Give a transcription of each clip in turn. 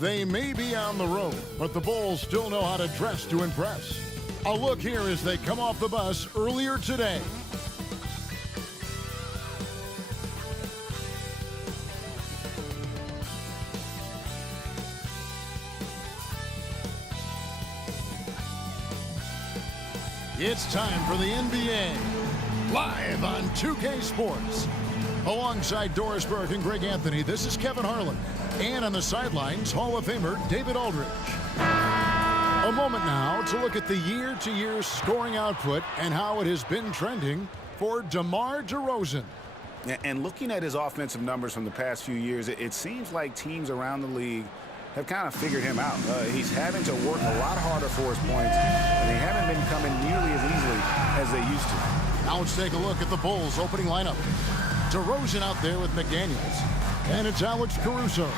They may be on the road, but the Bulls still know how to dress to impress. A look here as they come off the bus earlier today. It's time for the NBA, live on 2K Sports. Alongside Doris Burke and Greg Anthony, this is Kevin Harlan. And on the sidelines, Hall of Famer David Aldridge. A moment now to look at the year-to-year scoring output and how it has been trending for DeMar DeRozan. And looking at his offensive numbers from the past few years, it seems like teams around the league have kind of figured him out. He's having to work a lot harder for his points, and they haven't been coming nearly as easily as they used to. Now let's take a look at the Bulls' opening lineup. DeRozan out there with McDaniels. And it's Alex Caruso.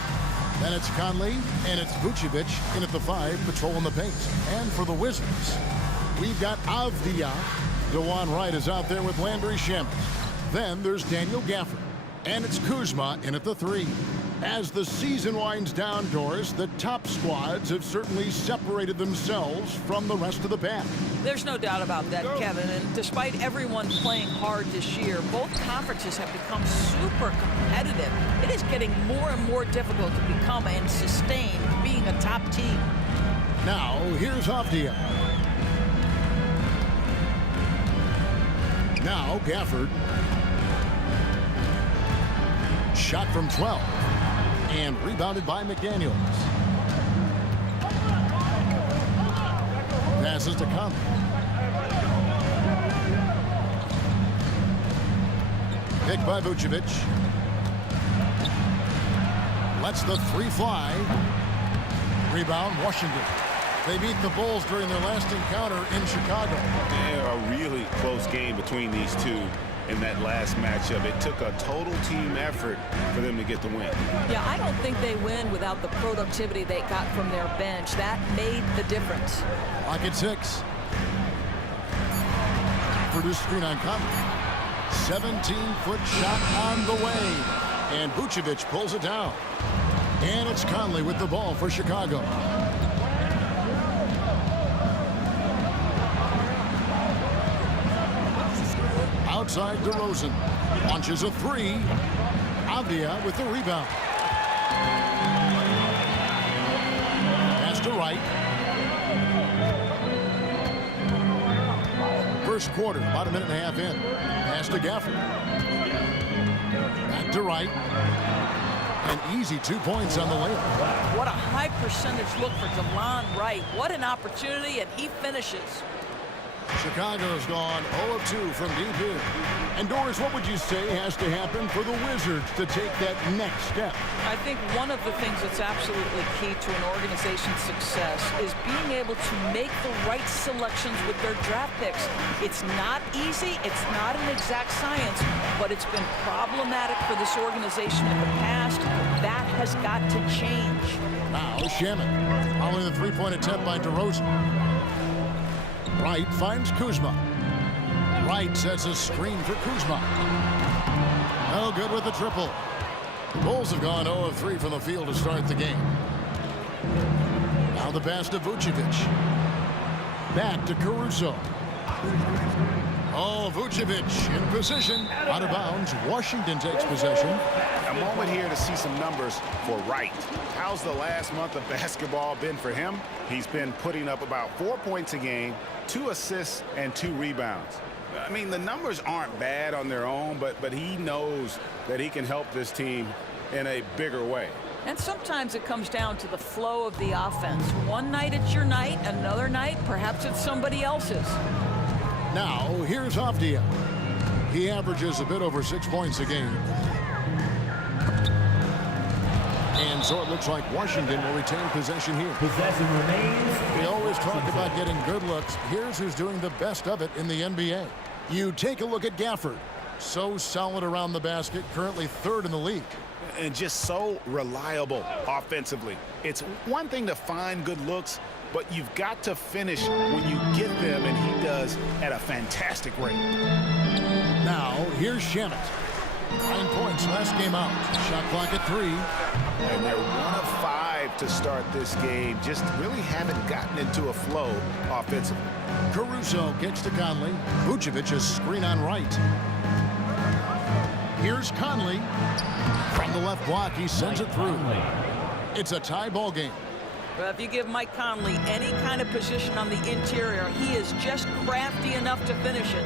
Then it's Conley, and it's Vucevic in at the 5, patrolling the paint. And for the Wizards, we've got Avdija. DeJuan Wright is out there with Landry Shamet. Then there's Daniel Gafford. And it's Kuzma in at the 3. As the season winds down, Doris, the top squads have certainly separated themselves from the rest of the pack. There's no doubt about that, Kevin. And despite everyone playing hard this year, both conferences have become super competitive. It is getting more and more difficult to become and sustain being a top team. Now, here's Avdija. Now, Gafford. Shot from 12. And rebounded by McDaniels. Passes to Conley. Picked by Vucevic. Lets the 3 fly. Rebound, Washington. They beat the Bulls during their last encounter in Chicago. Yeah, a really close game between these two. In that last matchup, it took a total team effort for them to get the win. Yeah, I don't think they win without the productivity they got from their bench. That made the difference. Lock at 6. Produced screen on Conley. 17-foot shot on the way. And Vucevic pulls it down. And it's Conley with the ball for Chicago. Outside DeRozan. Launches a 3. Avdija with the rebound. Pass to Wright. First quarter, about a minute and a half in. Pass to Gafford. Back to Wright. An easy 2 points on the layup. What a high percentage look for DeLon Wright. What an opportunity, and he finishes. Chicago's gone 0-2 from deep here. And Doris, what would you say has to happen for the Wizards to take that next step? I think one of the things that's absolutely key to an organization's success is being able to make the right selections with their draft picks. It's not easy, it's not an exact science, but it's been problematic for this organization in the past. That has got to change. Now Shamet, following the three-point attempt by DeRozan. Wright finds Kuzma. Wright sets a screen for Kuzma. No good with the triple. The Bulls have gone 0-3 from the field to start the game. Now the pass to Vucevic. Back to Caruso. Oh, Vucevic in position. Out of bounds. Washington takes possession. A moment here to see some numbers for Wright. How's the last month of basketball been for him? He's been putting up about 4 points a game, 2 assists, and 2 rebounds. I mean, the numbers aren't bad on their own, but he knows that he can help this team in a bigger way. And sometimes it comes down to the flow of the offense. One night it's your night, another night perhaps it's somebody else's. Now, here's Avdija. He averages a bit over 6 points a game. And so it looks like Washington will retain possession here. Possession remains. We always talk about getting good looks. Here's who's doing the best of it in the NBA. You take a look at Gafford. So solid around the basket, currently 3rd in the league. And just so reliable offensively. It's one thing to find good looks, but you've got to finish when you get them, and he does at a fantastic rate. Now, here's Shamet. 9 points last game out. Shot clock at 3. And they're 1 of 5 5 to start this game. Just really haven't gotten into a flow offensively. Caruso gets to Conley. Vucevic is screen on right. Here's Conley. From the left block, he sends it through. It's a tie ball game. Well, if you give Mike Conley any kind of position on the interior, he is just crafty enough to finish it.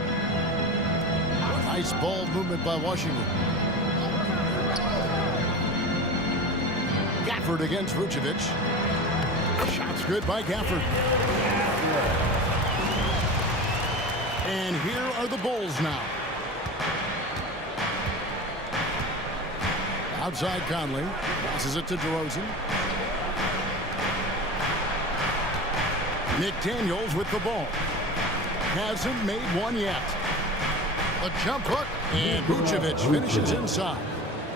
Nice ball movement by Washington. Gafford against Vucevic. Shot's good by Gafford. And here are the Bulls now. Outside Conley. Passes it to DeRozan. McDaniels with the ball. Hasn't made one yet. A jump hook. And Vucevic finishes inside.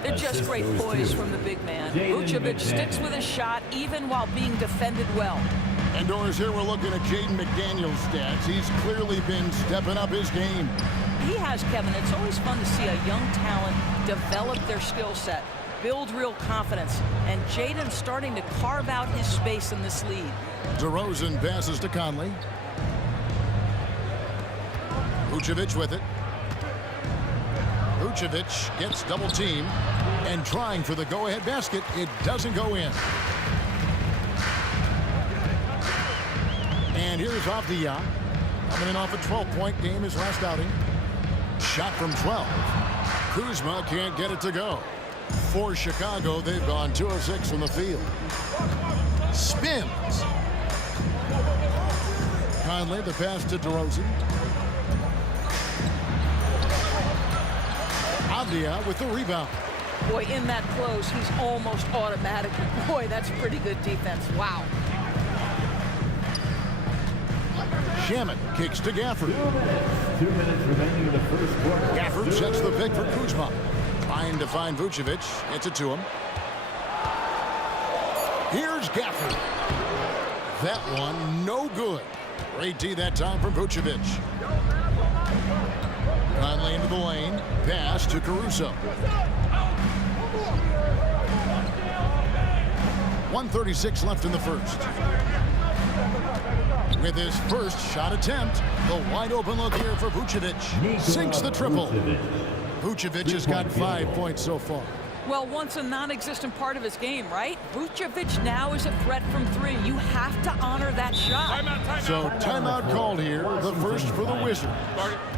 They're just great poise from the big man. Vucevic sticks with his shot even while being defended well. And Doris, here we're looking at Jaden McDaniels' stats. He's clearly been stepping up his game. He has, Kevin. It's always fun to see a young talent develop their skill set, build real confidence, and Jaden's starting to carve out his space in this league. DeRozan passes to Conley. Vucevic with it. Vucevic gets double teamed and trying for the go-ahead basket. It doesn't go in. And here's Avdija. Coming in off a 12-point game his last outing. Shot from 12. Kuzma can't get it to go. For Chicago, they've gone 2 of 6 from the field. Spins. Conley, the pass to DeRozan. Avdija with the rebound. Boy, in that close, he's almost automatic. Boy, that's pretty good defense. Wow. Shamet kicks to Gafford. 2 minutes remaining in the first quarter. Gafford sets the pick for Kuzma. Trying to find Vucevic. Gets it to him. Here's Gafford. That one no good. Great D that time from Vucevic. Conley into the lane. Pass to Caruso. 1:36 left in the first. With his first shot attempt, the wide open look here for Vucevic. Sinks the triple. Vucevic has got 5 points so far. Well, once a non-existent part of his game, right? Vucevic now is a threat from 3. You have to honor that shot. So timeout called here, the first for the Wizards.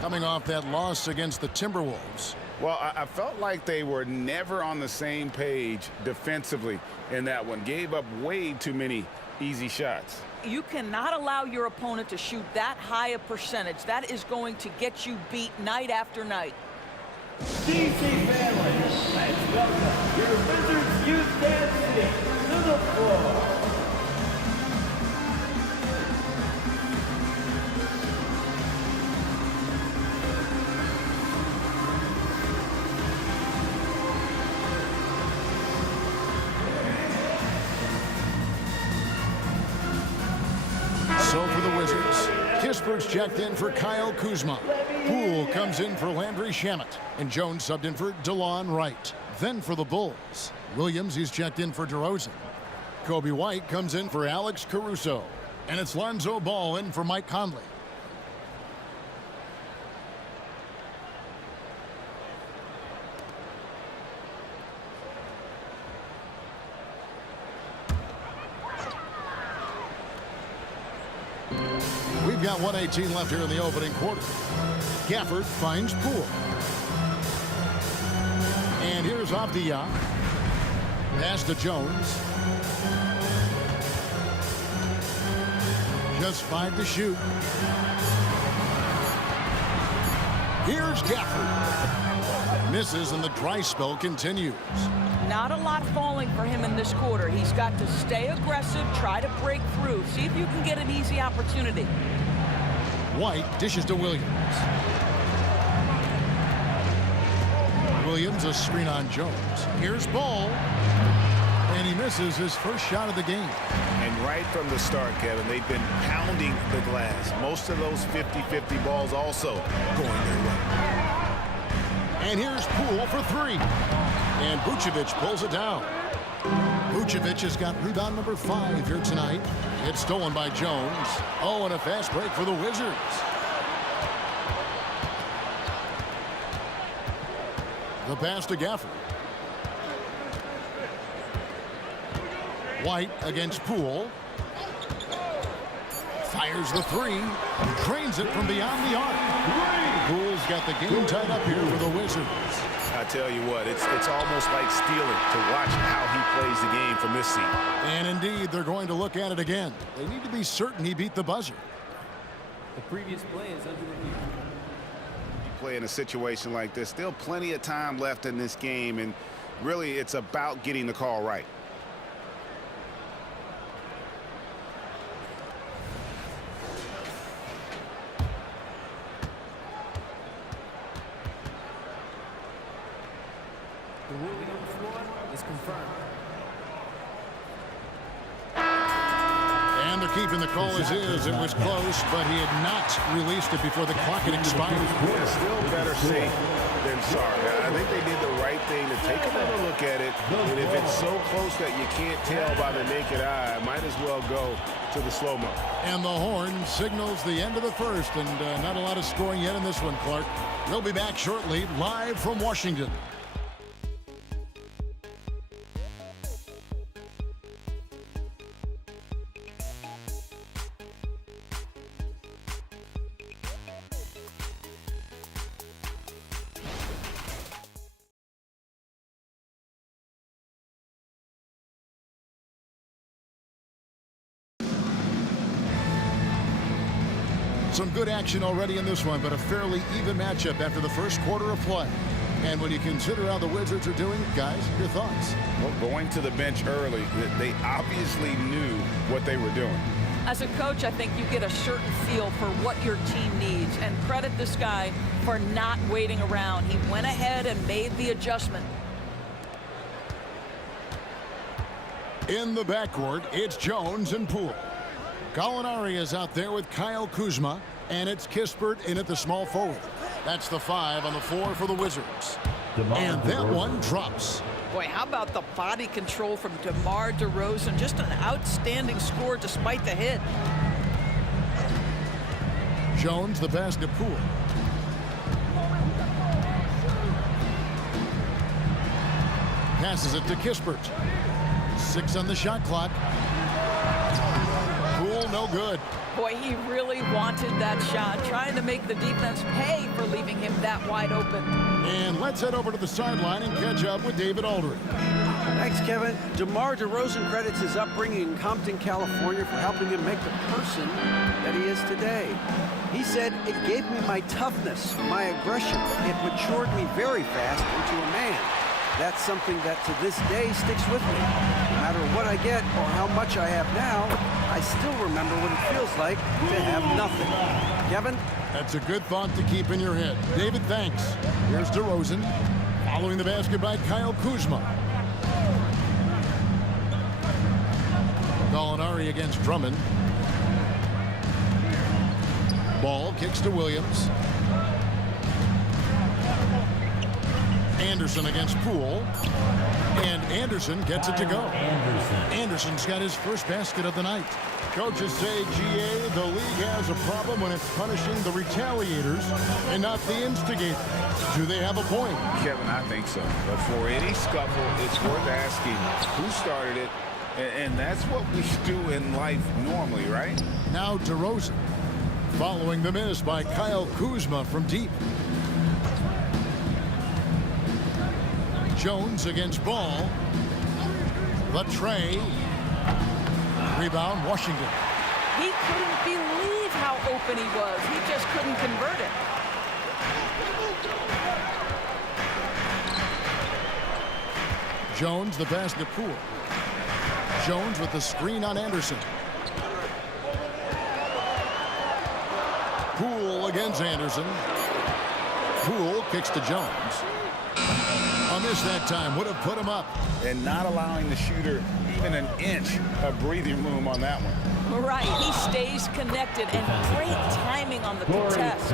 Coming off that loss against the Timberwolves. Well, I felt like they were never on the same page defensively in that one. Gave up way too many easy shots. You cannot allow your opponent to shoot that high a percentage. That is going to get you beat night after night. DC family, let's welcome your Wizards youth dance team to the floor. So for the Wizards, Kisper's checked in for Kyle Kuzma. Poole comes in for Landry Shamet. And Jones subbed in for DeLon Wright. Then for the Bulls, Williams, he's checked in for DeRozan. Kobe White comes in for Alex Caruso. And it's Lonzo Ball in for Mike Conley. We've got 1:18 left here in the opening quarter. Gafford finds Poole. And here's Avdija. Pass to Jones. Just 5 to shoot. Here's Gafford. Misses and the dry spell continues. Not a lot falling for him in this quarter. He's got to stay aggressive, try to break through, see if you can get an easy opportunity. White dishes to Williams. Williams a screen on Jones. Here's Ball. And he misses his first shot of the game. And right from the start, Kevin, they've been pounding the glass. Most of those 50-50 balls also going their way. And here's Poole for 3. And Vucevic pulls it down. Vucevic Vucevic has got rebound number 5 here tonight. It's stolen by Jones. Oh, and a fast break for the Wizards. The pass to Gafford. White against Poole. Fires the 3. Drains it from beyond the arc. Poole's got the game tied up here for the Wizards. I tell you what, it's almost like stealing to watch how he plays the game from this seat. And indeed, they're going to look at it again. They need to be certain he beat the buzzer. The previous play is under review. You play in a situation like this, still plenty of time left in this game, and really it's about getting the call right. The ruling on the floor is confirmed. And they're keeping the call as is. It was close, but he had not released it before the clock had expired. It's still better safe than sorry. I think they did the right thing to take another look at it. And if it's so close that you can't tell by the naked eye, might as well go to the slow-mo. And the horn signals the end of the first, and not a lot of scoring yet in this one, Clark. We'll be back shortly, live from Washington. Some good action already in this one, but a fairly even matchup after the first quarter of play. And when you consider how the Wizards are doing, guys, your thoughts? Well, going to the bench early, they obviously knew what they were doing. As a coach, I think you get a certain feel for what your team needs, and credit this guy for not waiting around. He went ahead and made the adjustment. In the backcourt, it's Jones and Poole. Gallinari is out there with Kyle Kuzma, and it's Kispert in at the small forward. That's the 5 on the floor for the Wizards. And that one drops. Boy, how about the body control from DeMar DeRozan? Just an outstanding score despite the hit. Jones, the pass to Poole. Passes it to Kispert. 6 on the shot clock. Poole, no good. Boy, he really wanted that shot, trying to make the defense pay for leaving him that wide open. And let's head over to the sideline and catch up with David Aldridge. Thanks, Kevin. DeMar DeRozan credits his upbringing in Compton, California for helping him make the person that he is today. He said, "It gave me my toughness, my aggression. It matured me very fast into a man. That's something that to this day sticks with me. No matter what I get or how much I have now, I still remember what it feels like to have nothing." Kevin? That's a good thought to keep in your head. David, thanks. Here's DeRozan. Following the basket by Kyle Kuzma. Gallinari against Drummond. Ball kicks to Williams. Anderson against Poole. And Anderson gets it to go. Anderson's got his first basket of the night. Coaches say, GA, the league has a problem when it's punishing the retaliators and not the instigators. Do they have a point? Kevin, I think so. But for any scuffle, it's worth asking who started it, and that's what we do in life normally, right? Now DeRozan, following the miss by Kyle Kuzma from deep. Jones against Ball. The tray. Rebound, Washington. He couldn't believe how open he was. He just couldn't convert it. Jones, the pass to Poole. Jones with the screen on Anderson. Poole against Anderson. Poole kicks to Jones. On this that time would have put him up. And not allowing the shooter even an inch of breathing room on that one. Right, he stays connected, and great timing on the contest.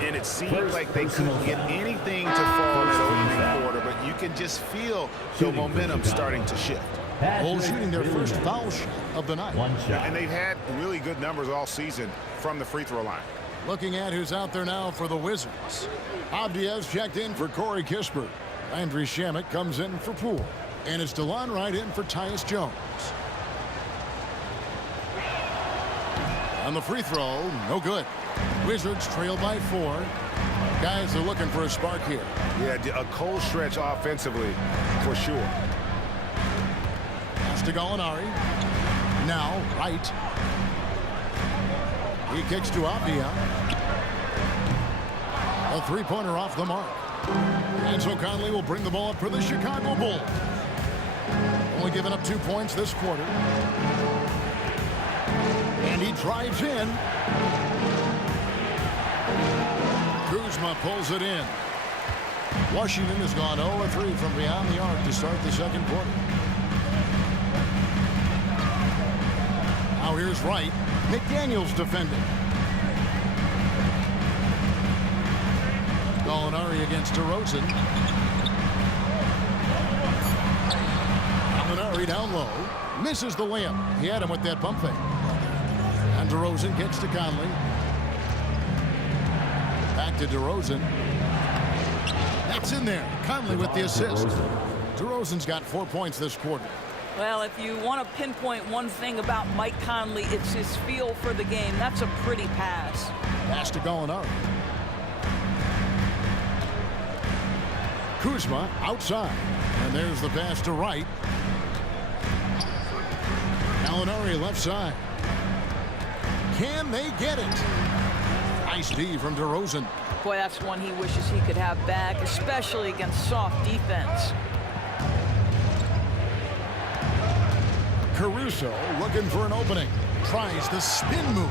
And it seemed like they couldn't get anything to fall in that opening quarter, but you can just feel the momentum starting to shift. Bulls shooting their first foul shot of the night. One shot. And they've had really good numbers all season from the free throw line. Looking at who's out there now for the Wizards. Avdia's checked in for Corey Kispert. Landry Shamet comes in for Poole. And it's DeLon Wright in for Tyus Jones. On the free throw, no good. Wizards trail by 4. Guys are looking for a spark here. Yeah, a cold stretch offensively for sure. Pass to Gallinari. Now, Wright. He kicks to Avdia. A three-pointer off the mark. And so Conley will bring the ball up for the Chicago Bulls. Only giving up 2 points this quarter. And he drives in. Kuzma pulls it in. Washington has gone 0-3 from beyond the arc to start the second quarter. Now here's Wright. McDaniels defending. Gallinari against DeRozan. Gallinari down low. Misses the layup. He had him with that pump fake. And DeRozan gets to Conley. Back to DeRozan. That's in there. Conley with the assist. DeRozan's got 4 points this quarter. Well, if you want to pinpoint one thing about Mike Conley, it's his feel for the game. That's a pretty pass. Pass to Gallinari. Kuzma outside. And there's the pass to Wright. Gallinari left side. Can they get it? Nice D from DeRozan. Boy, that's one he wishes he could have back, especially against soft defense. Caruso looking for an opening. Tries the spin move.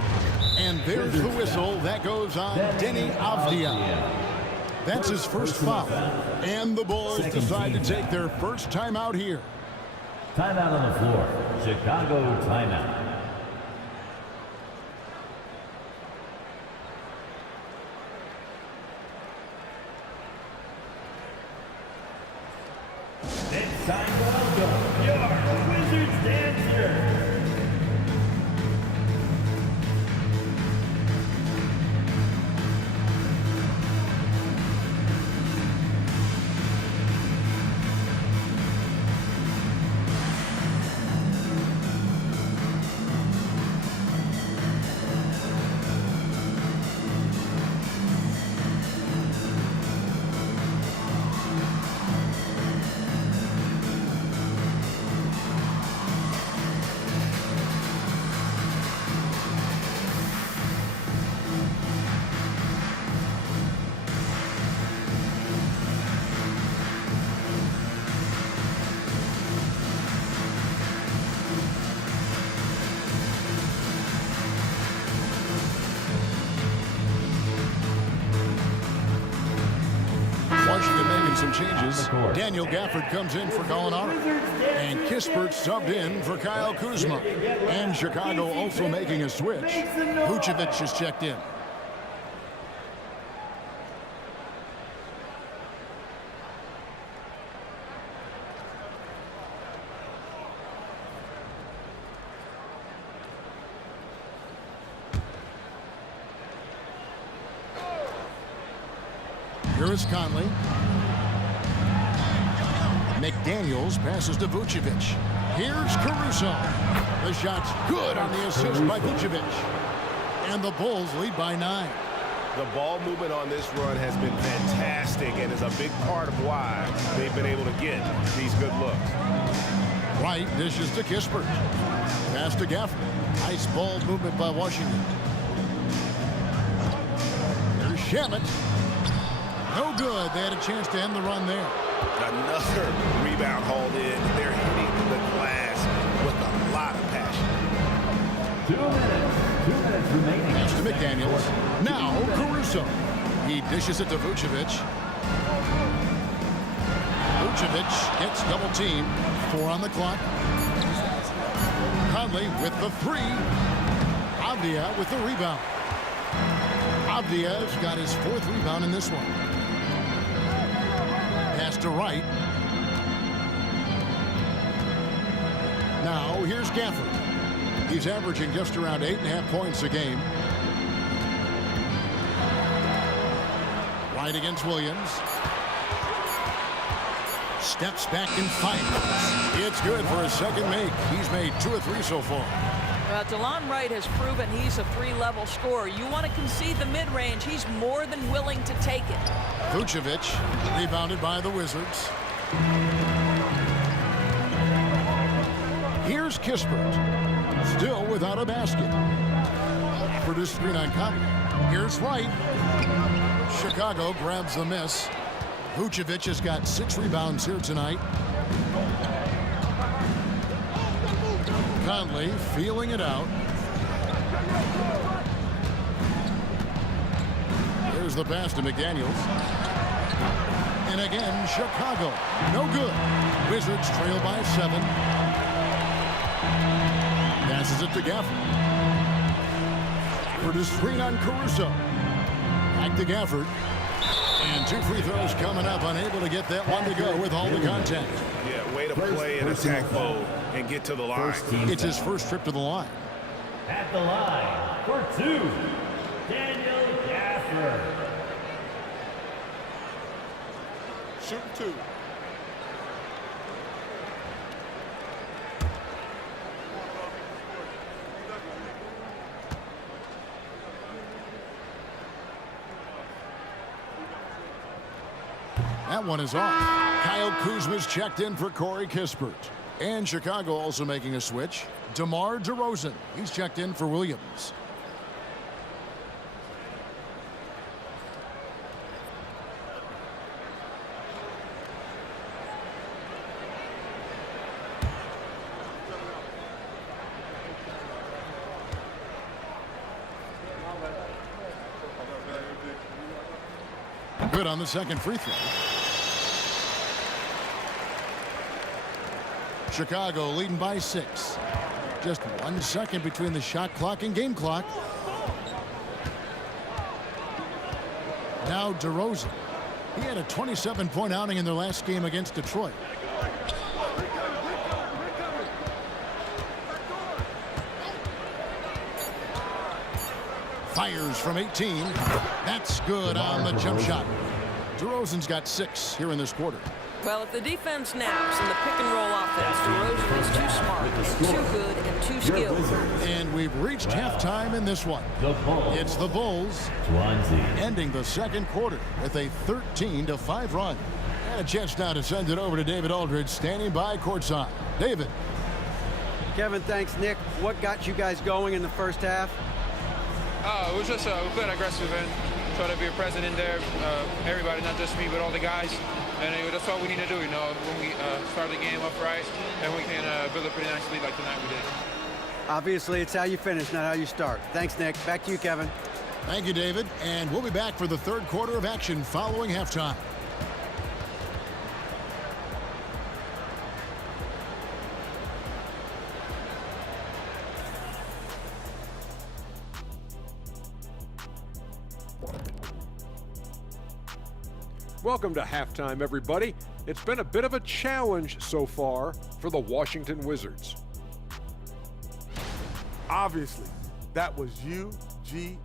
And there's the whistle. That goes on Deni Avdia. That's his first foul. And the Bulls decide to take their first timeout here. Timeout on the floor. Chicago timeout. It's time to welcome your Wizards dancer. Some changes. Daniel Gafford comes in for Gallinari. And Kispert subbed in for Kyle Kuzma. And Chicago also making a switch. Vucevic is checked in. Here is Conley. McDaniels passes to Vucevic. Here's Caruso. The shot's good on the assist by Vucevic. And the Bulls lead by 9. The ball movement on this run has been fantastic and is a big part of why they've been able to get these good looks. Wright dishes to Kispert. Pass to Gafford. Nice ball movement by Washington. There's Shamet. No good. They had a chance to end the run there. Another rebound hauled in. They're hitting the glass with a lot of passion. 2 minutes remaining. Pass to McDaniels. Now Caruso. He dishes it to Vucevic. Vucevic gets double teamed. 4 on the clock. Conley with the 3. Avdia with the rebound. Avdia's got his 4th rebound in this one. Pass to Wright. Now here's Gafford. He's averaging just around 8.5 points a game. Right against Williams. Steps back and fires. It's good for a second make. He's made 2 of 3 so far. Well, DeLon Wright has proven he's a 3-level scorer. You want to concede the mid-range, he's more than willing to take it. Vucevic rebounded by the Wizards. Here's Kispert, still without a basket. For this screen on Conley. Here's Wright. Chicago grabs the miss. Vucevic has got 6 rebounds here tonight. Conley feeling it out. There's the pass to McDaniels. And again, Chicago. No good. Wizards trail by 7. Passes it to Gafford. For the screen on Caruso. Back to Gafford. And 2 free throws coming up. Unable to get that one to go with all the contact. Yeah, way to play in attack mode and get to the line. It's his first trip to the line. At the line for 2, Daniel Gafford. Shoot 2. That one is off. Kyle Kuzma's checked in for Corey Kispert. And Chicago also making a switch. DeMar DeRozan. He's checked in for Williams. Good on the second free throw. Chicago leading by 6. Just 1 second between the shot clock and game clock. Now DeRozan. He had a 27-point outing in their last game against Detroit. Fires from 18. That's good on the jump shot. DeRozan's got 6 here in this quarter. Well, if the defense naps in the pick-and-roll offense, DeRozan is too smart, too good, and too skilled. And we've reached halftime in this one. The Bulls. It's the Bulls Swansea. ending the second quarter with a 13-5 run. And a chance now to send it over to David Aldridge, standing by courtside. David. Kevin, thanks, Nick. What got you guys going in the first half? It was just we played aggressive and try to be a present in there. Everybody, not just me, but all the guys. And that's all we need to do, you know, when we start the game up right, and we can build a pretty nice lead like tonight we did. Obviously, it's how you finish, not how you start. Thanks, Nick. Back to you, Kevin. Thank you, David. And we'll be back for the third quarter of action following halftime. Welcome to halftime, everybody. It's been a bit of a challenge so far for the Washington Wizards. Obviously, that was UGLY.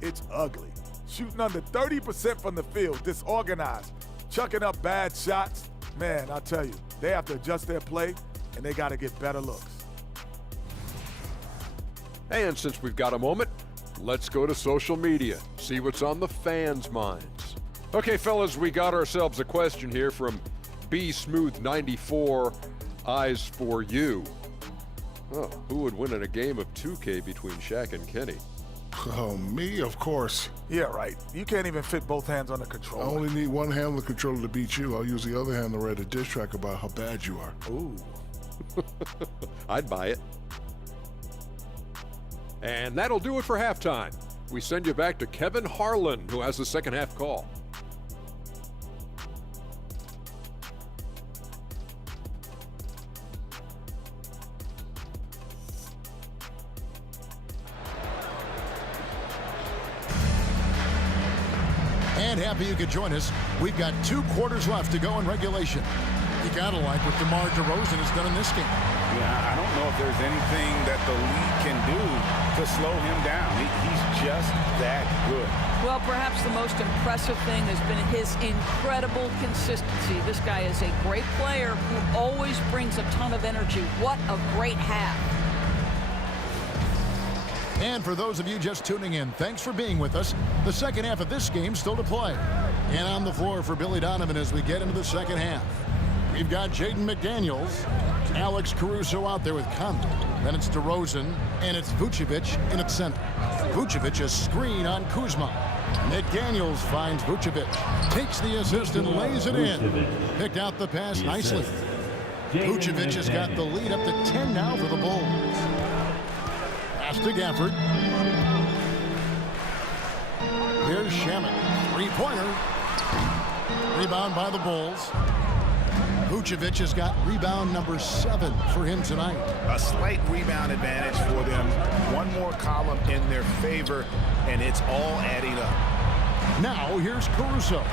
It's ugly. Shooting under 30% from the field, disorganized, chucking up bad shots. Man, I tell you, they have to adjust their play, and they got to get better looks. And since we've got a moment, let's go to social media, see what's on the fans' minds. Okay, fellas, we got ourselves a question here from B-Smooth94, Eyes for You. Oh, who would win in a game of 2K between Shaq and Kenny? Oh, me, of course. Yeah, right. You can't even fit both hands on the I controller. only need one hand on the controller to beat you. I'll use the other hand to write a diss track about how bad you are. Ooh. I'd buy it. And that'll do it for halftime. We send you back to Kevin Harlan, who has the second half call. And happy you could join us. We've got 2 quarters left to go in regulation. You gotta like what DeMar DeRozan has done in this game. Yeah, I don't know if there's anything that the league can do to slow him down. He's just that good. Well, perhaps the most impressive thing has been his incredible consistency. This guy is a great player who always brings a ton of energy. What a great half. And for those of you just tuning in, thanks for being with us. The second half of this game still to play. And on the floor for Billy Donovan as we get into the second half. We've got Jaden McDaniels, Alex Caruso out there with Conley. Then it's DeRozan, and it's Vucevic in its center. Vucevic a screen on Kuzma. McDaniels finds Vucevic, takes the assist and lays it in. Picked out the pass nicely. Vucevic has got the lead up to 10 now for the Bulls. Pass to Gafford. Here's Shamet, three-pointer. Rebound by the Bulls. Vucevic has got rebound number 7 for him tonight. A slight rebound advantage for them. One more column in their favor, and it's all adding up. Now here's Caruso.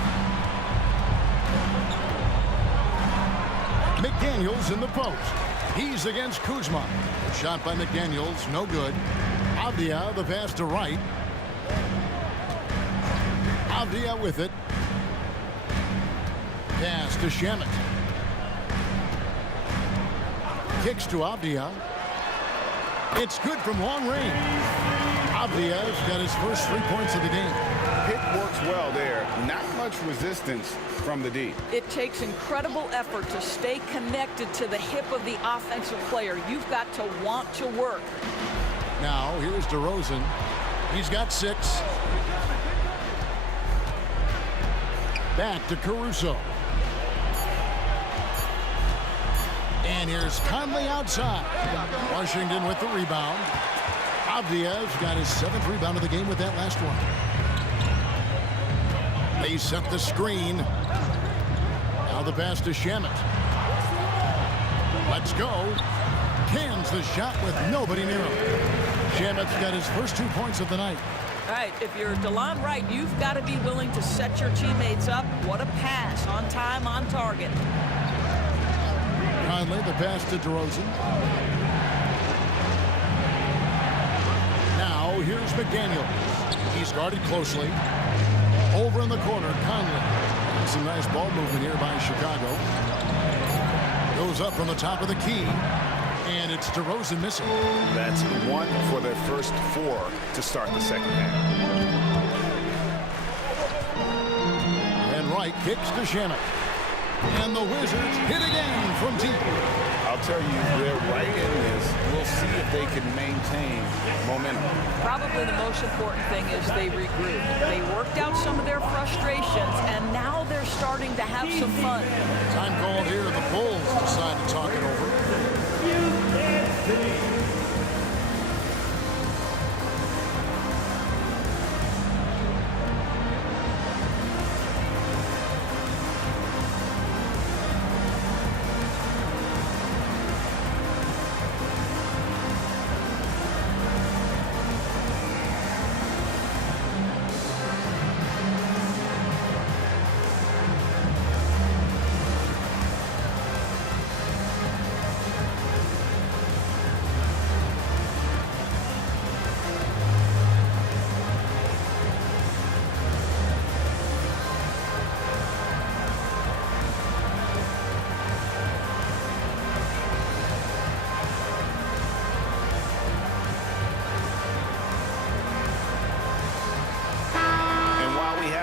McDaniels in the post. He's against Kuzma. Shot by McDaniels, no good. Avdia, the pass to Wright. Avdia with it. Pass to Shamet. Kicks to Avdia. It's good from long range. Avdia's got his first 3 points of the game. Pick works well there. Not much resistance from the D. It takes incredible effort to stay connected to the hip of the offensive player. You've got to want to work. Now, here's DeRozan. He's got 6. Back to Caruso. And here's Conley outside. Washington with the rebound. Avdia's got his 7th rebound of the game with that last one. They set the screen. Now the pass to Shamet. Let's go. Cans the shot with nobody near him. Shamet's got his first 2 points of the night. All right, if you're DeLon Wright, you've got to be willing to set your teammates up. What a pass. On time, on target. Conley, the pass to DeRozan. Now, here's McDaniels. He's guarded closely. Over in the corner, Conley. Some nice ball movement here by Chicago. Goes up from the top of the key. And it's DeRozan missing. That's 1 for their first 4 to start the second half. And Wright kicks to Shamet. And the Wizards hit again from deep. I'll tell you, they're right in this. We'll see if they can maintain momentum. Probably the most important thing is they regrouped. They worked out some of their frustrations, and now they're starting to have some fun. Time called here. The Bulls decide to talk it over.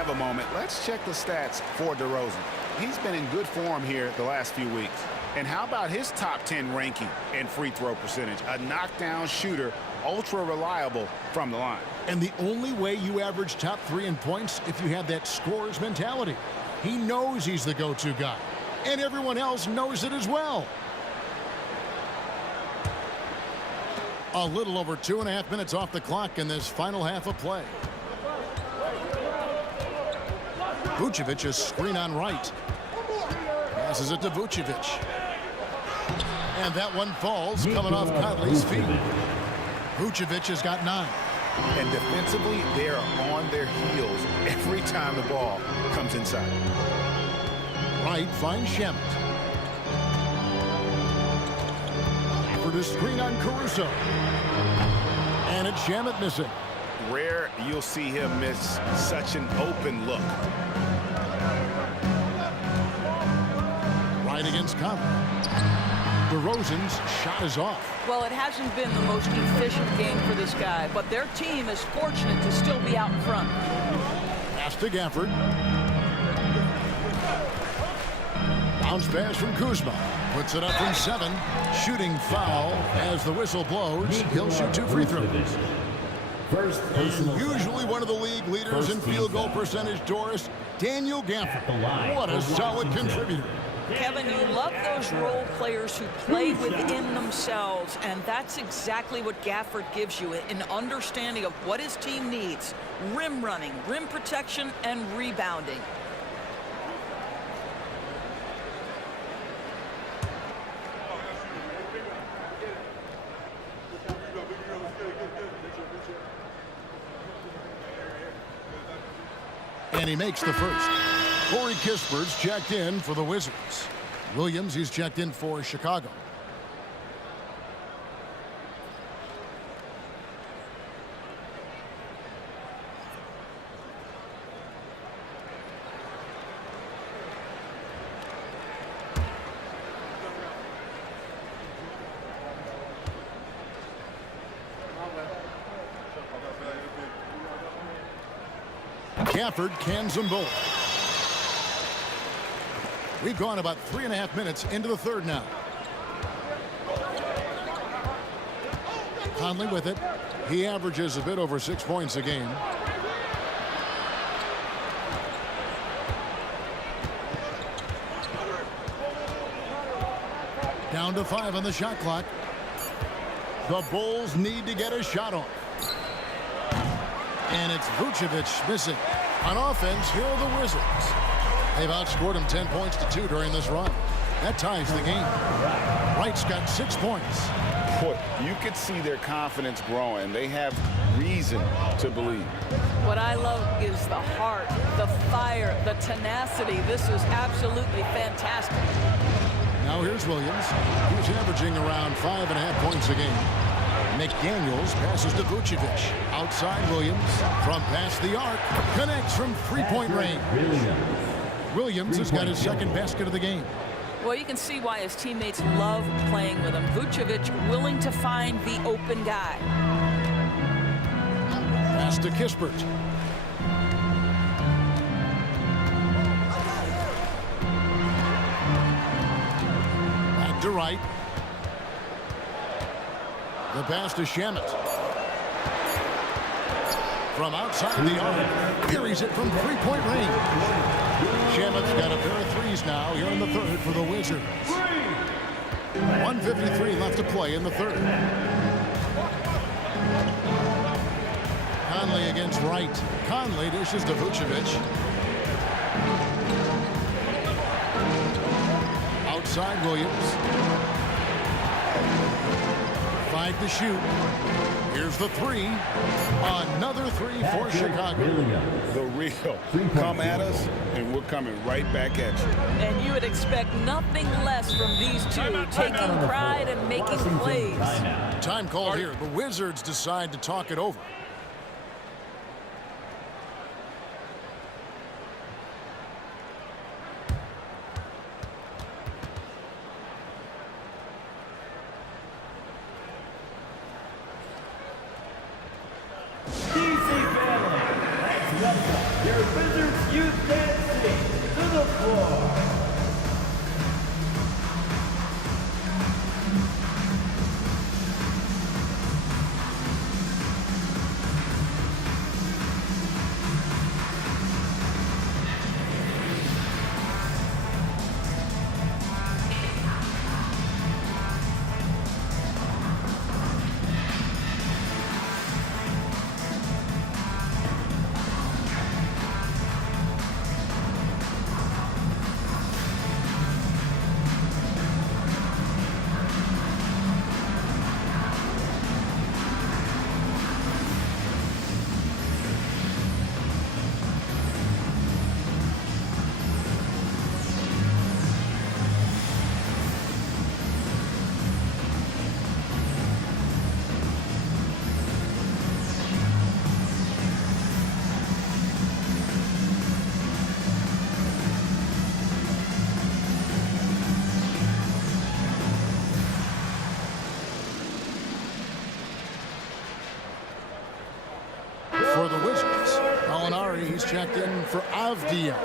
A moment. Let's check the stats for DeRozan. He's been in good form here the last few weeks. And how about his top 10 ranking in free throw percentage? A knockdown shooter, ultra reliable from the line. And the only way you average top 3 in points if you have that scorer's mentality. He knows he's the go-to guy. And everyone else knows it as well. A little over 2.5 minutes off the clock in this final half of play. Vucevic is screen on Wright. Passes it to Vucevic. And that one falls coming off Conley's feet. Vucevic has got 9. And defensively, they're on their heels every time the ball comes inside. Wright finds Shamet. The screen on Caruso. And it's Shamet missing. Rare you'll see him miss such an open look. Right against Conley. DeRozan's shot is off. Well, it hasn't been the most efficient game for this guy, but their team is fortunate to still be out in front. Pass to Gafford. Bounce pass from Kuzma. Puts it up from 7. Shooting foul as the whistle blows. He'll shoot 2 free throws. And usually one of the league leaders in field goal percentage, Doris, Daniel Gafford. What a solid contributor. Kevin, you love those role players who play within themselves, and that's exactly what Gafford gives you, an understanding of what his team needs. Rim running, rim protection, and rebounding. And he makes the first. Corey Kispert's checked in for the Wizards. Williams, he's checked in for Chicago. Gafford cans them both. We've gone about 3.5 minutes into the third now. Conley with it. He averages a bit over 6 points a game. Down to 5 on the shot clock. The Bulls need to get a shot off. And it's Vucevic missing. On offense, here are the Wizards. They've outscored him 10 points to 2 during this run. That ties the game. Wright's got 6 points. Boy, you could see their confidence growing. They have reason to believe. What I love is the heart, the fire, the tenacity. This is absolutely fantastic. Now here's Williams. He's averaging around 5.5 points a game. McDaniels passes to Vucevic. Outside Williams from past the arc. Connects from three-point range. Williams has got his second basket of the game. Well, you can see why his teammates love playing with him. Vucevic willing to find the open guy. Pass to Kispert. Back to Wright. The pass to Shamet. From outside the arc. Buries it from three-point range. Shamet's got a pair of threes now here in the third for the Wizards. 1:53 left to play in the third. Conley against Wright. Conley dishes to Vucevic. Outside Williams. 5 to shoot. Here's the 3. Another 3 for Chicago. The real. Come at us, and we're coming right back at you. And you would expect nothing less from these two, taking pride and making plays. Time called here. The Wizards decide to talk it over. Your Wizards youth dance team to the floor. Gallinari, he's checked in for Avdia.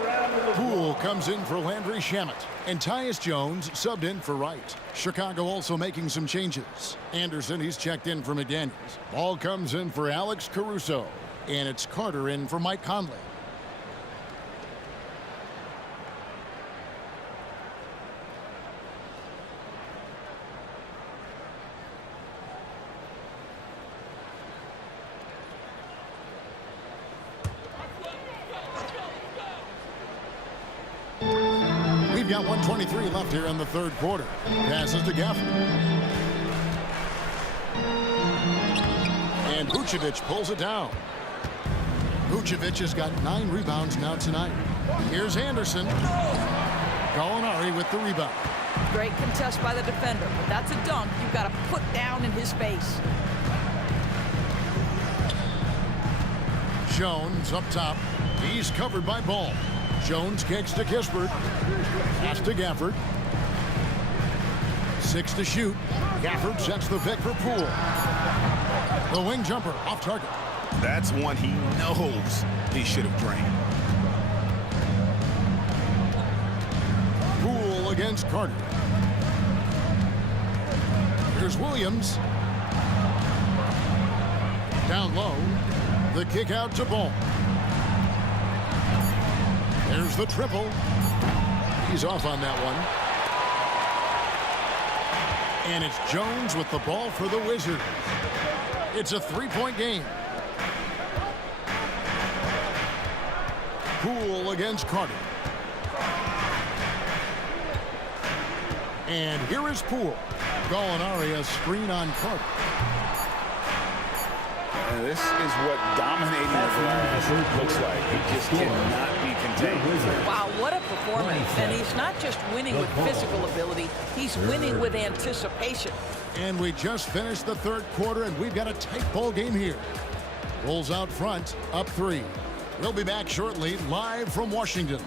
Poole comes in for Landry Shamet. And Tyus Jones subbed in for Wright. Chicago also making some changes. Anderson, he's checked in for McDaniels. Ball comes in for Alex Caruso. And it's Carter in for Mike Conley. We've got 1:23 left here in the third quarter. Passes to Gafford. And Vucevic pulls it down. Vucevic has got 9 rebounds now tonight. Here's Anderson. Gallinari with the rebound. Great contest by the defender, but that's a dunk you've got to put down in his face. Jones up top. He's covered by Ball. Jones kicks to Kispert. Pass to Gafford. 6 to shoot. Gafford sets the pick for Poole. The wing jumper off target. That's one he knows he should have drained. Poole against Carter. Here's Williams. Down low. The kick out to Ball. There's the triple. He's off on that one. And it's Jones with the ball for the Wizards. It's a 3-point game. Poole against Carter. And here is Poole. Gallinari, a screen on Carter. And this is what dominating the glass looks like. He just cannot be contained. Wow, what a performance. And he's not just winning with physical ability, he's winning with anticipation. And we just finished the third quarter, and we've got a tight ball game here. Rolls out front, up 3. We'll be back shortly, live from Washington.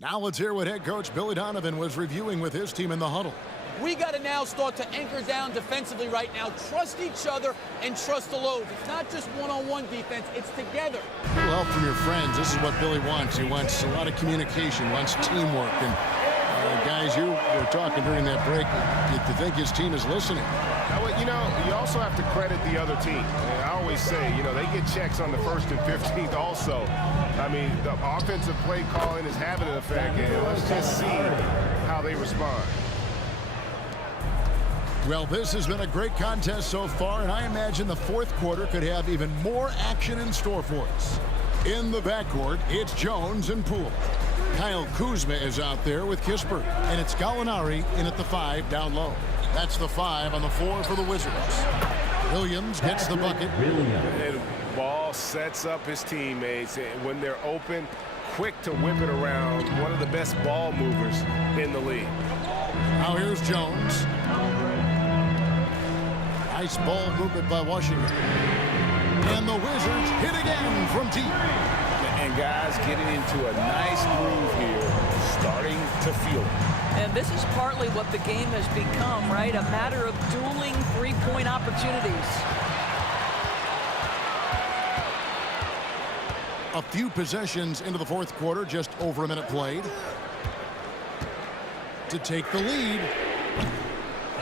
Now let's hear what head coach Billy Donovan was reviewing with his team in the huddle. We got to now start to anchor down defensively right now. Trust each other and trust the loads. It's not just one-on-one defense, it's together. A little help from your friends. This is what Billy wants. He wants a lot of communication, wants teamwork. And guys, you were talking during that break. You think his team is listening. You know, you also have to credit the other team. I always say, you know, they get checks on the 1st and 15th also. I mean, the offensive play calling is having an effect, and let's just see how they respond. Well, this has been a great contest so far, and I imagine the fourth quarter could have even more action in store for us. In the backcourt, it's Jones and Poole. Kyle Kuzma is out there with Kispert, and it's Gallinari in at the 5 down low. That's the 5 on the 4 for the Wizards. Williams gets the bucket. And Ball sets up his teammates, and when they're open, quick to whip it around. One of the best ball movers in the league. Now here's Jones. Nice ball movement by Washington. And the Wizards hit again from deep. And guys getting into a nice groove here, starting to feel it. And this is partly what the game has become, right? A matter of dueling three-point opportunities. A few possessions into the fourth quarter, just over a minute played. To take the lead.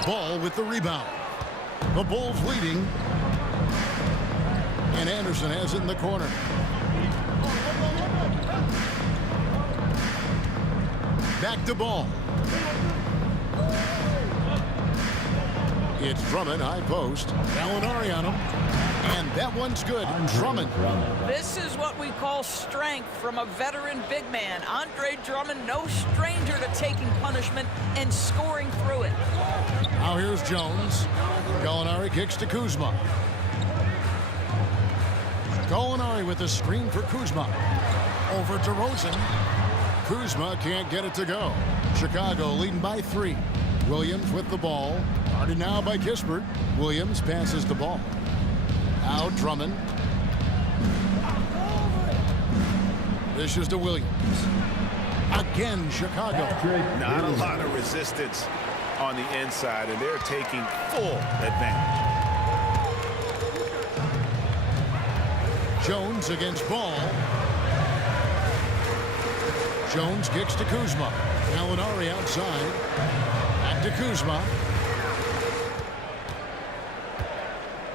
Ball with the rebound. The Bulls leading. And Anderson has it in the corner. Back to Ball. It's Drummond, high post. Gallinari on him. And that one's good. Drummond. This is what we call strength from a veteran big man. Andre Drummond, no stranger to taking punishment and scoring through it. Now here's Jones. Gallinari kicks to Kuzma. Gallinari with a screen for Kuzma. Over to Rosen. Kuzma can't get it to go. Chicago leading by 3. Williams with the ball. Guarded now by Kispert. Williams passes the ball. Now Drummond. This is to Williams. Again, Chicago. Not a lot of resistance on the inside, and they're taking full advantage. Jones against Ball. Jones kicks to Kuzma. Gallinari outside. Back to Kuzma.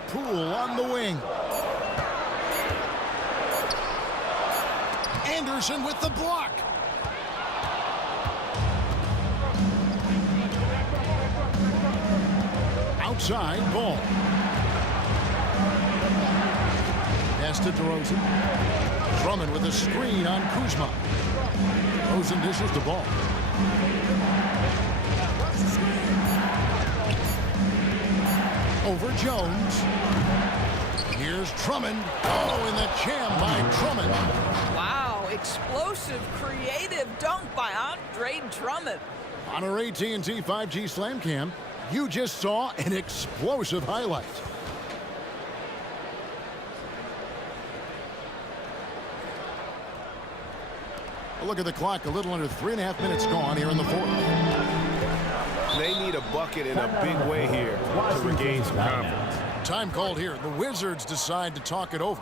Poole on the wing. Anderson with the block. Outside, Ball. Pass to DeRozan. Drummond with a screen on Kuzma. DeRozan dishes the ball. Over Jones. Here's Drummond. Oh, and the jam by Drummond. Wow, explosive, creative dunk by Andre Drummond. On our AT&T 5G Slam Cam, you just saw an explosive highlight. A look at the clock, a little under 3.5 minutes gone here in the fourth. They need a bucket in a big way here to regain some confidence. Time called here. The Wizards decide to talk it over.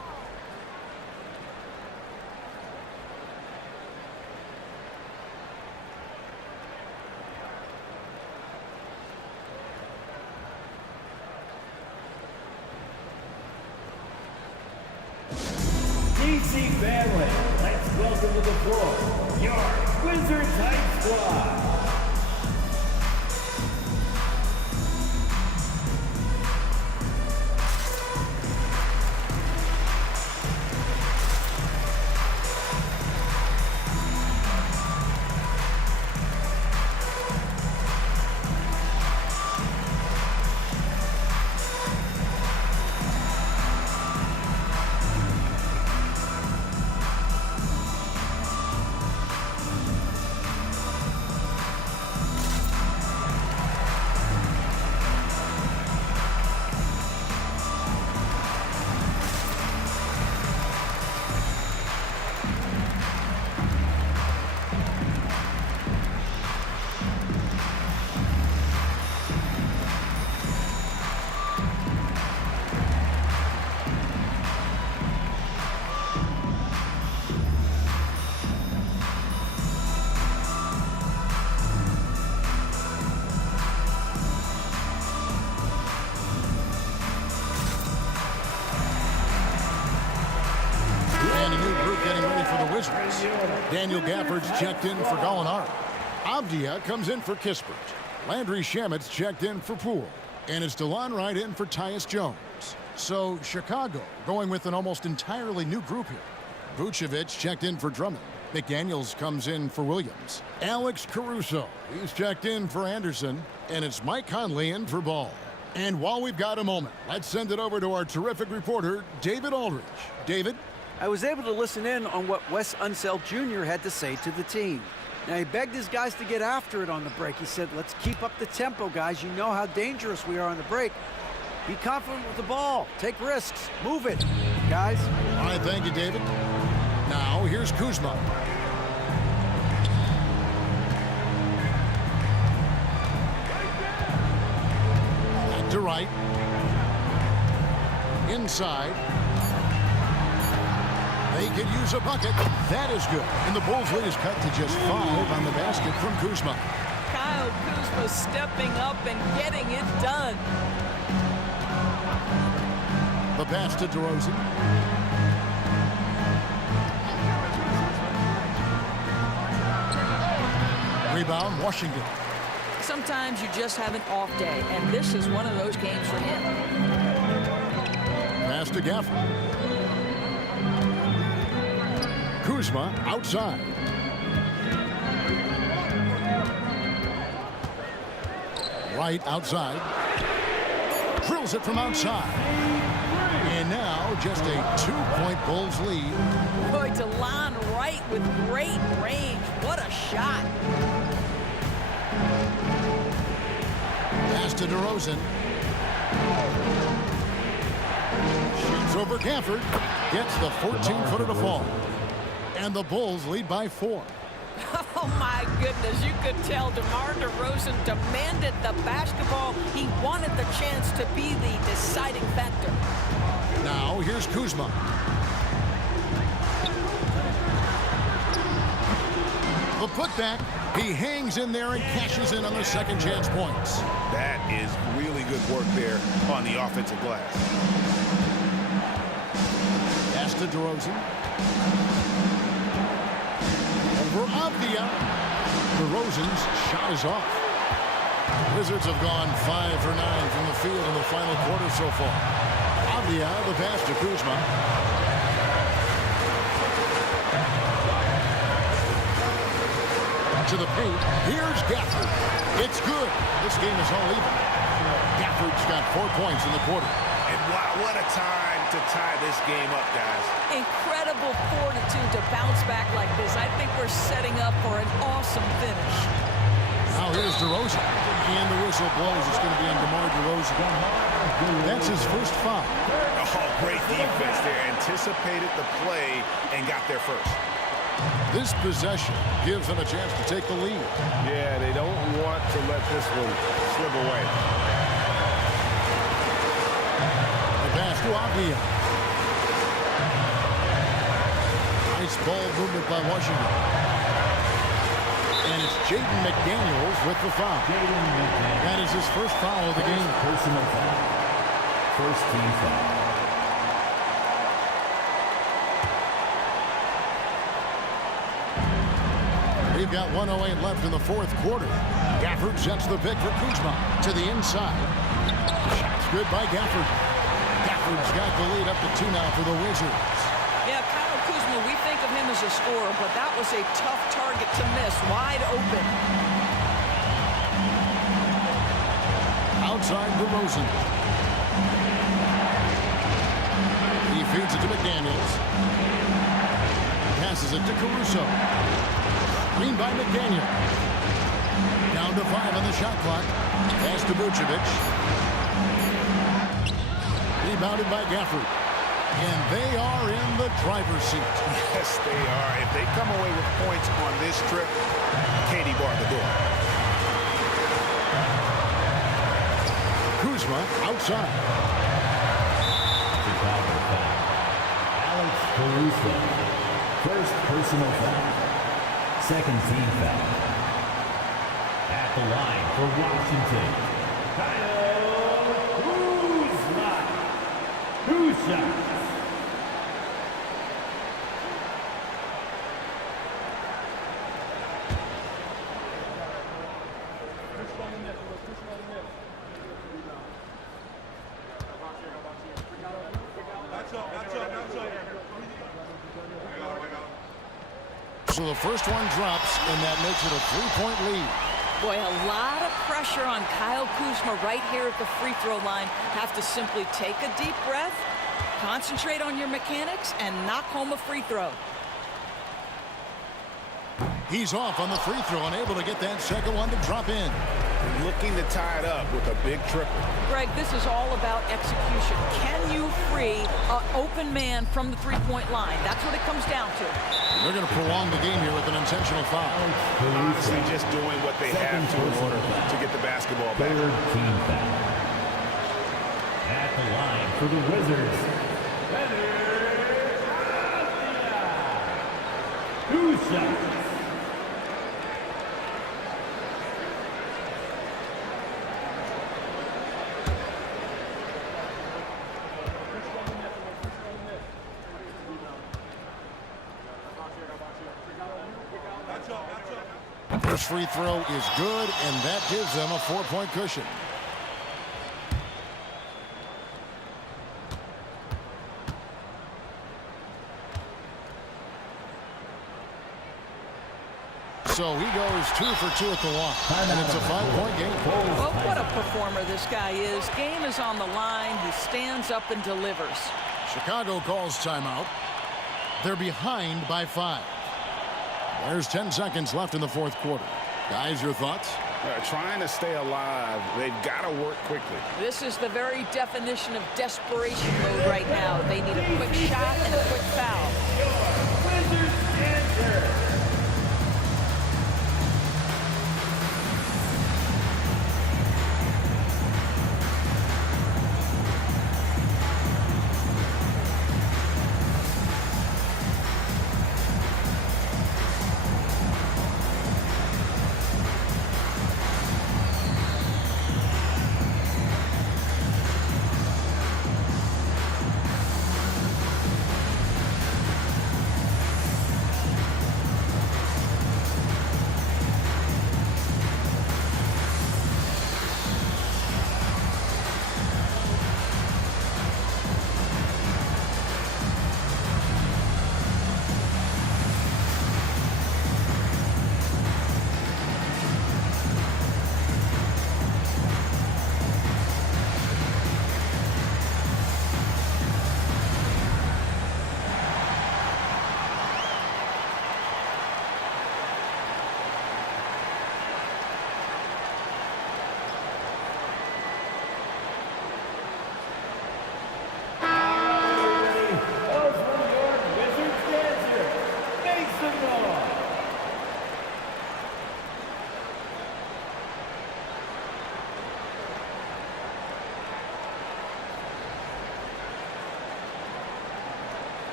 DC family, let's welcome to the floor your Wizards Hype Squad. Daniel Gafford's checked in for Gallinari. Avdia comes in for Kispert. Landry Shamet's checked in for Poole. And it's DeLon Wright in for Tyus Jones. So Chicago going with an almost entirely new group here. Vucevic checked in for Drummond. McDaniels comes in for Williams. Alex Caruso, he's checked in for Anderson. And it's Mike Conley in for Ball. And while we've got a moment, let's send it over to our terrific reporter, David Aldridge. David? I was able to listen in on what Wes Unseld Jr. had to say to the team. Now, he begged his guys to get after it on the break. He said, let's keep up the tempo, guys. You know how dangerous we are on the break. Be confident with the ball. Take risks. Move it, guys. All right, thank you, David. Now, here's Kuzma. Back to right. Inside. They could use a bucket. That is good. And the Bulls lead is cut to just 5 on the basket from Kuzma. Kyle Kuzma stepping up and getting it done. The pass to DeRozan. Rebound, Washington. Sometimes you just have an off day, and this is one of those games for him. Pass to Gafford. Kuzma outside. Right outside. Drills it from outside. And now just a 2-point Bulls lead. Boy, DeLon Wright with great range. What a shot. Pass to DeRozan. Shoots over Gafford. Gets the 14-footer to fall. And the Bulls lead by 4. Oh, my goodness. You could tell DeMar DeRozan demanded the basketball. He wanted the chance to be the deciding factor. Now, here's Kuzma. The putback. He hangs in there and cashes in on the second chance points. That is really good work there on the offensive glass. Pass to DeRozan. Over Avdia. DeRozan's shot is off. Wizards have gone 5 for 9 from the field in the final quarter so far. Avdia, the pass to Kuzma. To the paint. Here's Gafford. It's good. This game is all even. Gafford's got 4 points in the quarter. And wow, what a time to tie this game up, guys. Incredible fortitude to bounce back like this. I think we're setting up for an awesome finish. Now here's DeRozan. And the whistle blows. It's going to be on DeMar DeRozan. That's his first foul. Oh, great defense there. Anticipated the play and got there first. This possession gives them a chance to take the lead. Yeah, they don't want to let this one slip away. The pass to Avdia. Nice ball movement by Washington. And it's Jaden McDaniels with the foul. That is his first foul of the game. Personal foul. First team foul. We've got 1:08 left in the fourth quarter. Gafford sets the pick for Kuzma to the inside. Shot's good by Gafford. Gafford's got the lead up to 2 now for the Wizards. Yeah, Kyle Kuzma, we think of him as a scorer, but that was a tough target to miss. Wide open. Outside DeRozan. He feeds it to McDaniels. Passes it to Caruso. Screen by McDaniel. Down to 5 on the shot clock. Pass to Vucevic. Rebounded by Gafford. And they are in the driver's seat. Yes, they are. If they come away with points on this trip, Katie barred the door. Kuzma outside. Chicago foul. Alex Caruso. First personal foul. Second team foul. At the line for Washington, Kyle Kuzma. 2 shots. So the first one drops, and that makes it a 3-point lead. Boy, a lot of pressure on Kyle Kuzma right here at the free throw line. Have to simply take a deep breath, concentrate on your mechanics, and knock home a free throw. He's off on the free throw and able to get that second one to drop in. Looking to tie it up with a big triple. Greg, this is all about execution. Can you free an open man from the three-point line? That's what it comes down to. They're going to prolong the game here with an intentional foul. Honestly, just doing what they have to in order to get the basketball back. Third team foul. At the line for the Wizards, Avdia. 2 shots. First free throw is good, and that gives them a 4-point cushion. So he goes 2 for 2 at the line, and it's a 5-point game. Oh, what a performer this guy is. Game is on the line. He stands up and delivers. Chicago calls timeout. They're behind by 5. There's 10 seconds left in the fourth quarter. Guys, your thoughts? Trying to stay alive. They've got to work quickly. This is the very definition of desperation mode right now. They need a quick shot and a quick foul. Wizards answer.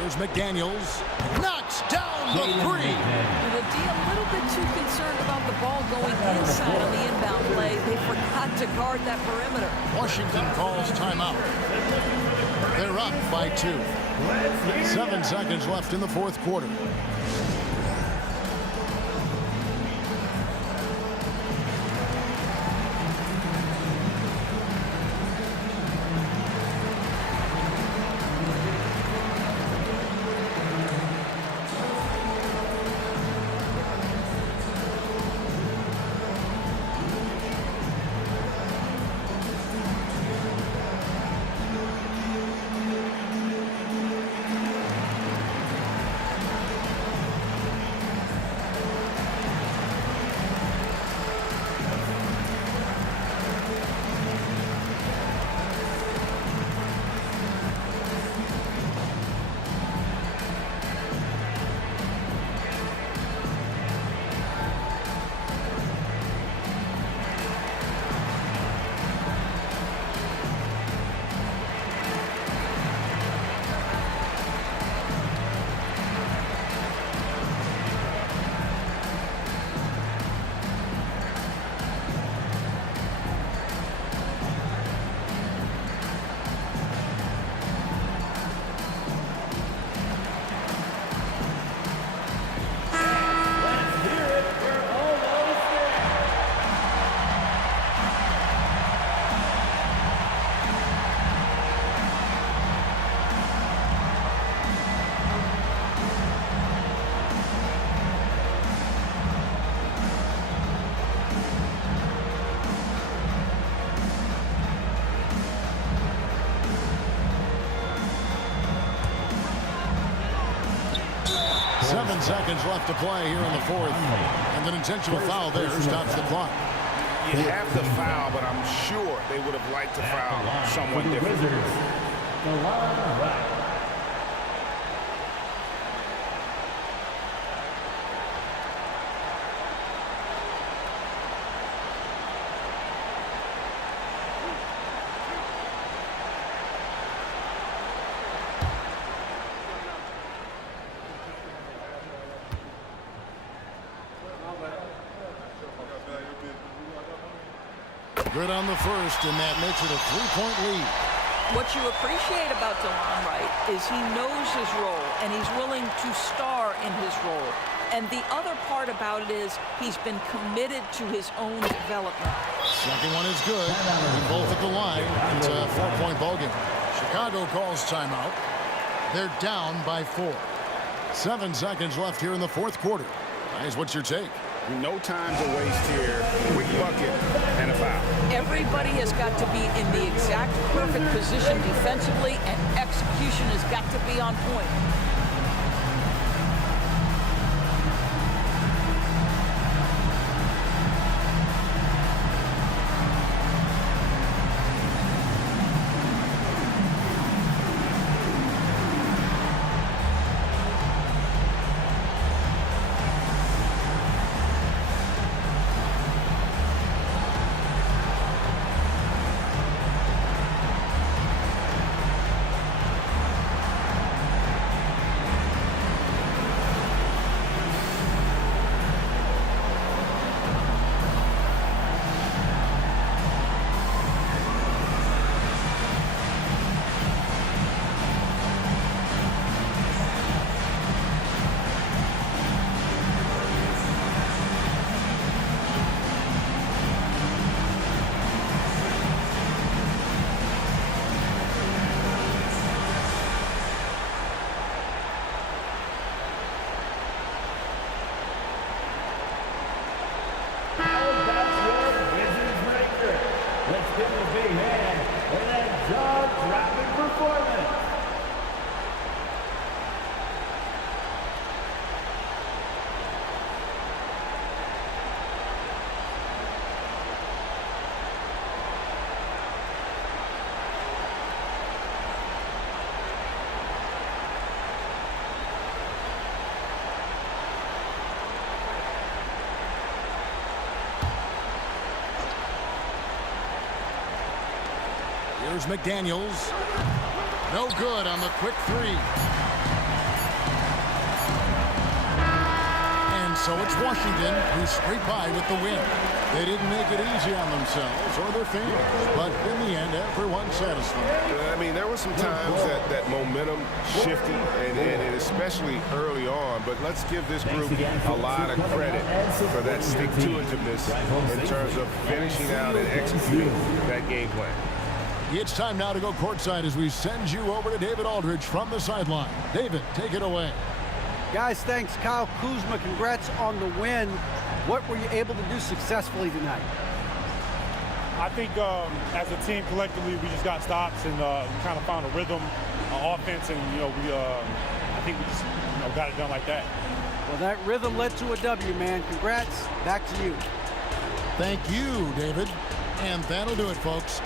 Here's McDaniels. Knocks down the 3. Will be a little bit too concerned about the ball going inside on the inbound play. They forgot to guard that perimeter. Washington calls timeout. They're up by 2. 7 seconds left in the fourth quarter. Seconds left to play here in the fourth. And an intentional foul there stops the clock. You have the foul, but I'm sure they would have liked to foul someone different. Good on the first, and that makes it a 3-point lead. What you appreciate about DeLon Wright is he knows his role, and he's willing to star in his role. And the other part about it is he's been committed to his own development. Second one is good. We both at the line. It's a 4-point ball game. Chicago calls timeout. They're down by 4. 7 seconds left here in the fourth quarter. Guys, what's your take? No time to waste here. Quick bucket and a foul. Everybody has got to be in the exact perfect position defensively, and execution has got to be on point. Here's McDaniels. No good on the quick 3. And so it's Washington who scrape by with the win. They didn't make it easy on themselves or their fans, but in the end, everyone's satisfied. I mean, there were some times that momentum shifted, and especially early on, but let's give this group a lot of credit for that stick-to-itiveness in terms of finishing out and executing that game plan. It's time now to go courtside as we send you over to David Aldridge from the sideline. David, take it away. Guys, thanks. Kyle Kuzma, congrats on the win. What were you able to do successfully tonight? I think as a team collectively, we just got stops and kind of found a rhythm on offense, and I think we just got it done like that. Well, that rhythm led to a W, man. Congrats. Back to you. Thank you, David. And that'll do it, folks.